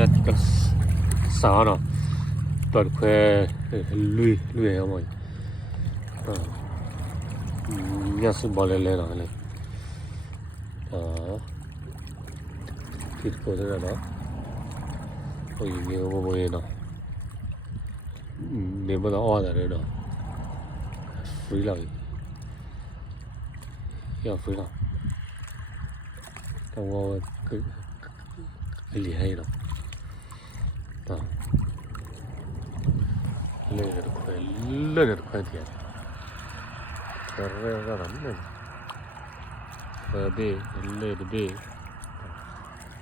nhà cái sao nó toàn khoe lùi lùi không rồi nhà sự bỏ lên lên rồi này đó thịt của thế là đó ôi nhiều mà mồi nó nếu mà nó on ở đây nó free rồi giờ free rồi trong cái gì hay đâu đó lên được khoe thiệt ra lắm này bê lên được bê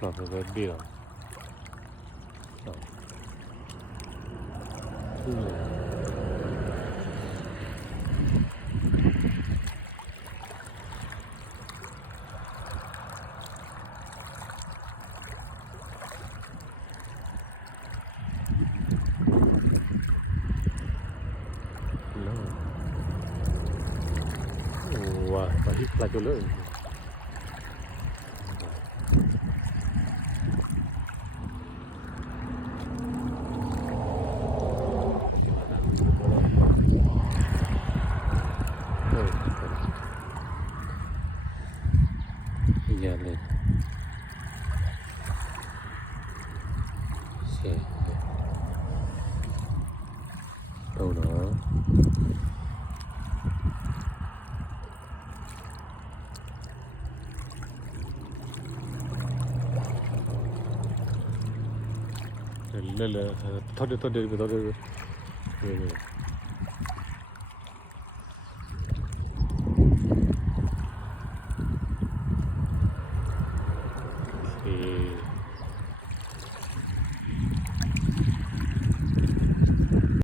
lọt vào bê rồi wah, pahit lagi loh. Iya nih. Đâu đó. Lên thôi đi.